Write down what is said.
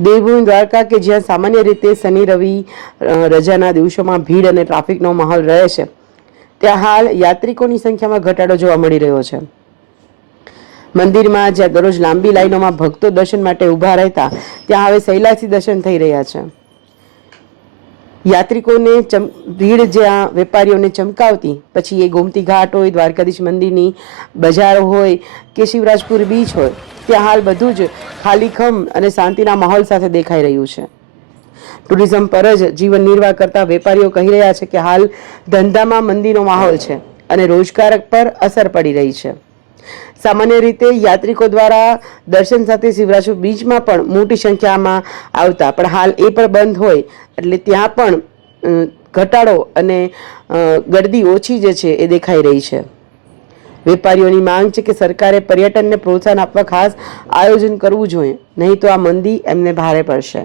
દેવભૂમિ દ્વારકા કે જ્યાં સામાન્ય રીતે શનિ રવિ રજાના દિવસોમાં ભીડ અને ટ્રાફિકનો માહોલ રહે છે, ત્યાં હાલ યાત્રિકોની સંખ્યામાં ઘટાડો જોવા મળી રહ્યો છે. મંદિરમાં જ્યાં દરરોજ લાંબી લાઈનોમાં ભક્તો દર્શન માટે ઊભા રહેતા, ત્યાં હવે સહેલાઈથી દર્શન થઈ રહ્યા છે. યાત્રિકોને ભીડ જ્યાં વેપારીઓને ચમકાવતી, પછી એ ગોમતી ઘાટ હોય, દ્વારકાધીશ મંદિરની બજારો હોય કે શિવરાજપુર બીચ હોય, ત્યાં હાલ બધું જ ખાલીખમ અને શાંતિના માહોલ સાથે દેખાઈ રહ્યું છે. ટુરિઝમ પર જ જીવન નિર્વાહ કરતા વેપારીઓ કહી રહ્યા છે કે હાલ ધંધામાં મંદીનો માહોલ છે અને રોજગાર પર અસર પડી રહી છે. સામાન્ય રીતે યાત્રિકો દ્વારા દર્શન સાથે શિવરાજપુર બીચમાં પણ મોટી સંખ્યામાં આવતા, પણ હાલ એ પણ બંધ હોય એટલે ત્યાં પણ ઘટાડો અને ગર્દી ઓછી જે છે એ દેખાઈ રહી છે. વેપારીઓની માંગ છે કે સરકારે પર્યટનને પ્રોત્સાહન આપવા ખાસ આયોજન કરવું જોઈએ, નહીં તો આ મંદી એમને ભારે પડશે.